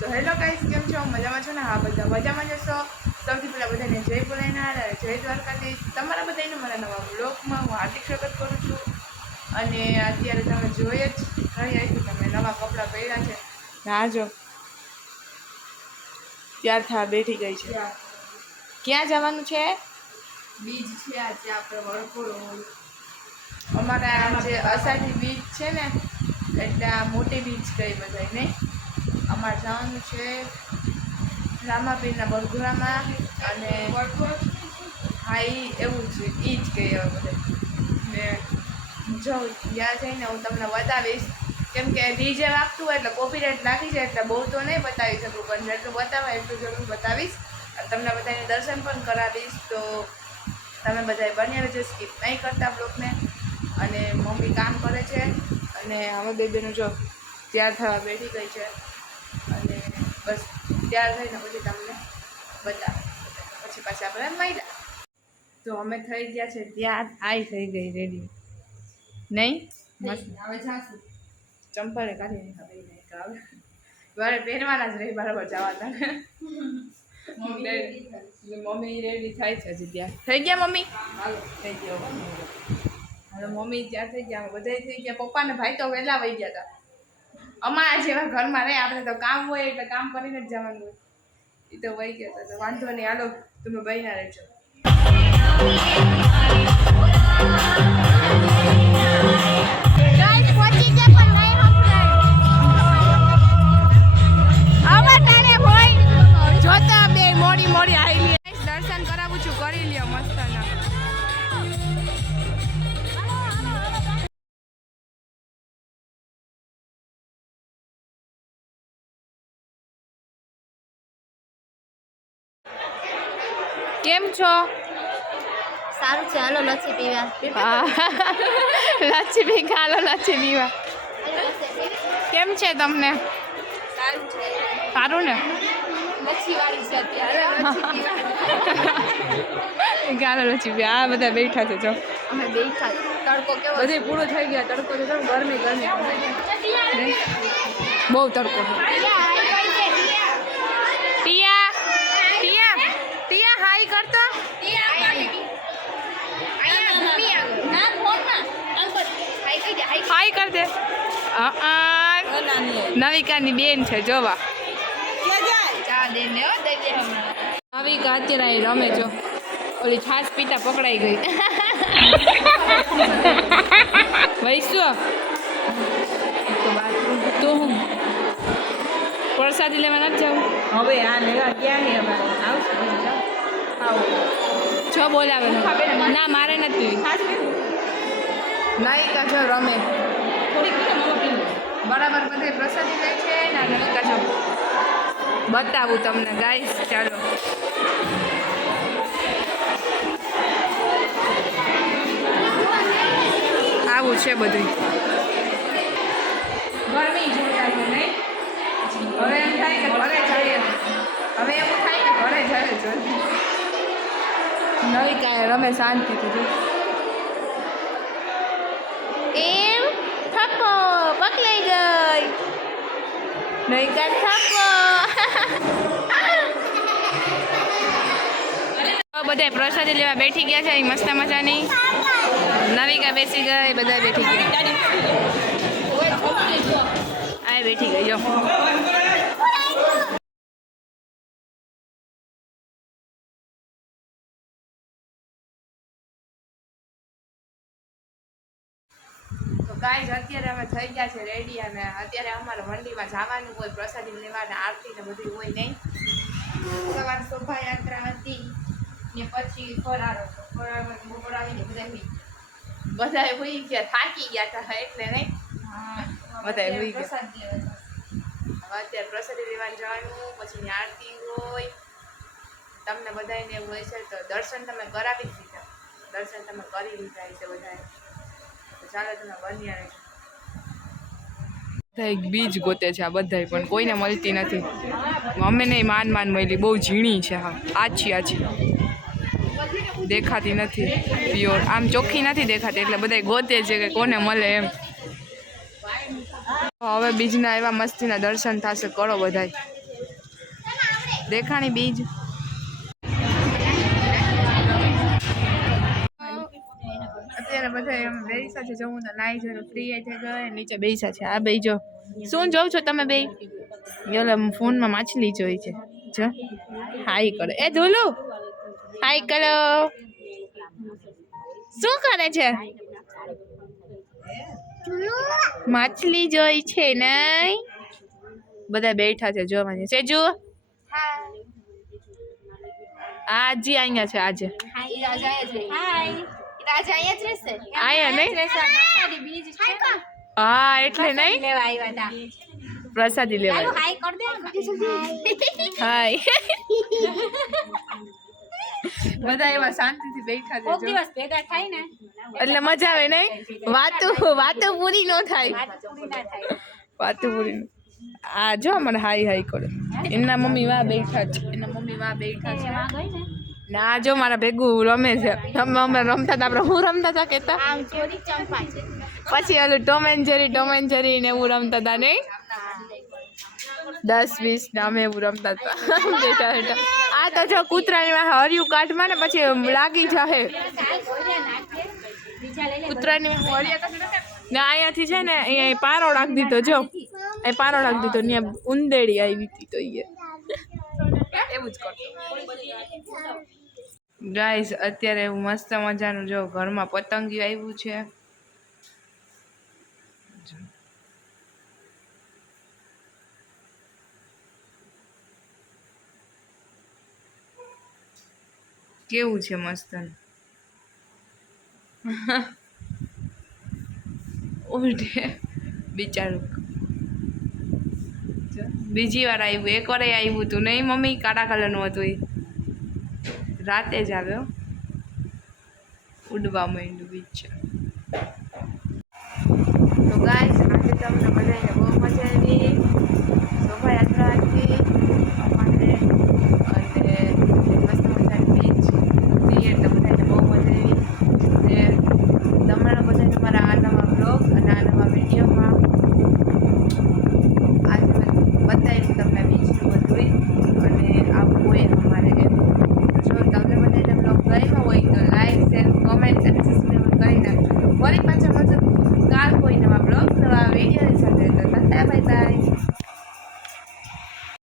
તો hello guys, કેમ છો? મજામાં છો ને? હા, બધા મજામાં જશો. સૌથી પહેલાં બધાને જય ભોલેનાથ, જય દ્વારકાધીશ. તમારા બધાને મારા નવા બ્લોગમાં હું હાર્દિક સ્વાગત કરું છું. અને અત્યારે તમે જોઈએ જ ઘણી આવીશું, તમે નવા કપડાં પહેર્યા છે. હા જો ત્યાર થા બેઠી ગઈ છે. ક્યાં જવાનું છે? બીજ છે આજે આપણે વળકોળ. અમારા જે અષાઢી બીજ છે ને, એટલે આ મોટી બીજ કઈ બધાય નહીં. અમારે જવાનું છે રામાપીરના બરઘોડામાં. અને હા એવું છે, એ જ કહીએ હવે બધા. ને જો ત્યાં જઈને હું તમને બતાવીશ, કેમ કે ડીજે વાગતું હોય એટલે કોપીરાઇટ લાગી જાય, એટલે બહુ તો નહીં બતાવી શકું, પણ જેટલું બતાવાય એટલું જરૂર બતાવીશ. અને તમને બધાને દર્શન પણ કરાવીશ. તો તમે બધા બની રહેજો, સ્કીપ નહીં કરતા બ્લોગને. અને મમ્મી કામ કરે છે, અને હવે બેબીનું જો તૈયાર થવા બેઠી ગઈ છે. અને બસ તૈયાર થઈને પછી તમને બતાવે, પછી પાછા આપણે મળ્યા. તો અમે થઈ ગયા છે તૈયાર, આઈ થઈ ગઈ રેડી. નહીં મસ્ત હવે જાશું. ચંપલે કાઢી નહીં ખબર નહીં તો હવે મારે પહેરવાના જ રહી બરાબર જવાના. મમ્મી રેડી થાય છે હજી. ત્યાં થઈ ગયા મમ્મી? થઈ ગયો. હવે મમ્મી ત્યાં થઈ ગયા, બધા થઈ ગયા. પપ્પા ને ભાઈ તો વહેલા વહી ગયા હતા. અમારા જેવા ઘરમાં રહે, આપણે તો કામ હોય એટલે કામ કરીને જ જવાનું હોય. એ તો વહી ગયા હતા, તો વાંધો નહીં. હાલો તમે બહીના રહેજો. જોતા બે મોડી મોડી આવી દર્શન કરાવું છું, કરી લ્યો મસ્ત ના. કેમ છો? સારું છે, હાલો લચ્છી પીવા. લચ્છી પી, હાલો લચ્છી પીવા. કેમ છે તમને? સારું છે. સારું ને? લચ્છી વાળી છે અત્યારે. ગાલો લચ્છી પી. આ બધા બેઠા છે જો. અમે બેઠા. તડકો કેવો? બધે પૂરું થઈ ગયા. તડકો તો જો ગરમી ગરમી બહુ તડકો છે. ટિયા ટિયા ટિયા હાઈ કરતો. હાઈ કર દે. નવિકાની બેન છે જોવા. નવિકા અત્યારે રમે જો. ઓલી છાશ પીતા પકડાઈ ગઈ. વૈશ્વ તું હું પ્રસાદી લેવા નથી જવું? હવે આ લેવા ગયા ને અમારે આવશે. જો બોલાવે ના, મારે નથી. નવિકા જો રમે બરાબર. બધે પ્રસાદી લે છે ને. નવિકા જો બતાવું તમને ગાઈસ, ચાલો. આવું છે બધું. ગરમી જોતા છે નહીં? હવે એમ થાય કે ઘરે જઈએ. હવે એવું થાય કે ઘરે જઈએ જોઈએ. નવિકા રમે શાંતિથી. એમ થપ્પો પકડાઈ ગઈ. નવિકા થપ્પો. બધા પ્રસાદી લેવા બેઠી ગયા છે મસ્ત મજાની. નવિકા બેસી ગઈ, બધા બેઠી ગયા. આ બેઠી ગઈ જો. તો ગાઈસ અત્યારે અમે થઈ ગયા છે રેડી. અને અત્યારે અમારે મંડીમાં જવાનું હોય, પ્રસાદી લેવા અને આરતી ને બધું હોય નહીં. સવાર શોભાયાત્રા હતી ને પછી ફરારો હતો. ફરારમાં બપોર આવીને બધા હોઈ ગયા, થાકી ગયા હતા એટલે નહીં. બધા હોઈ ગયા. હવે અત્યારે પ્રસાદી લેવા જવાનું, પછી આરતી હોય. તમને બધાને એવું હોય છે તો દર્શન તમે કરાવી દીધા. દર્શન તમે કરી લીધા છે બધાએ. ચાલો તમે બન્યા રહેજો. બધા બીજ ગોતે છે આ બધા, પણ કોઈને મળતી નથી. અમે નહીં માન મળી, બહુ ઝીણી છે. હા આછી દેખાતી નથી પ્યોર, આમ ચોખ્ખી નથી દેખાતી, એટલે બધા ગોતે છે કે કોને મળે એમ. હવે બીજના એવા મસ્તીના દર્શન થશે, કરો બધાય. દેખાણી બીજ અત્યારે બધા એમ બેસા છે જવું તો નાઈ છે ફ્રી થઈ ગયો નીચે બેસા છે આ બેજો શું જોવ છો તમે બે ઓલા ફોનમાં માછલી જોઈ છે જો હાઈ કરે એ ધોલુ હાઈ કરો શું કરે છે માછલી જોઈ છે નહીં બધા બેઠા છે જોવા છે સેજુ આજી અહીંયા છે આજે આયા નહીં હા એટલે નહીં પ્રસાદી લેવા હાય બધા એવા શાંતિથી બેઠા છે જો. એટલે મજા આવે નહીં વાતો પૂરી ન થાય વાતો પૂરી આ જો મને હાઈ હાઈ કરે એમના મમ્મી વાહ બેઠા છે એના મમ્મી વાહ બેઠા છે ના જો મારા ભેગું રમે છે અમે રમતા હતા આપણે હું રમતા હતા કેતા પછી ઓલું ટોમ એન્ડ જેરી ને એવું રમતા હતા નહીં 10-20 ને અમે એવું રમતા હતા બેઠા બેઠા આ તો જો કૂતરાની વાહ હરિયું કાઢમાં ને પછી લાગી જાહે કૂતરાની ને અહીંયાથી છે ને અહીંયા પારો રાખી દીધો જો એ પારો રાખી દીધો ત્યાં ઉંદેડી આવી હતી તો એ એવું જ કરતો ગાઈસ અત્યારે એવું મસ્ત મજાનું જો ઘરમાં પતંગિયું આવ્યું છે કેવું છે મસ્ત ઉલટે બિચારું બીજી વાર આવ્યું એક વાર આવ્યું હતું નહીં મમ્મી કાળા કલરનું હતું એ રાતે જ આવ્યો ઉડવા માંડ્યું બીચ તો ગાઈસ આજે તમને બધાને બહુ મજા આવી શોભાયાત્રા હતી અમારે અને મસ્ત મજાની બીચ હતી એટલે બધાને બહુ મજા આવી ને તમારા બધાને મારા આ નવા બ્લોગ અને આ નવા વિડીયોમાં આજે મેં બતાવી તમને બીચનું બધું અને આવું હોય અમારે એમ જો તમને બધાને બ્લોગ ગમ્યો હોય તો લાઈક શેર કોમેન્ટ અને સબસ્ક્રાઈબ કરી નાખજો ફરી પાછા મળશું કાલ કોઈ નવા બ્લોગ નવા વિડીયોની સાથે તો બાય બાય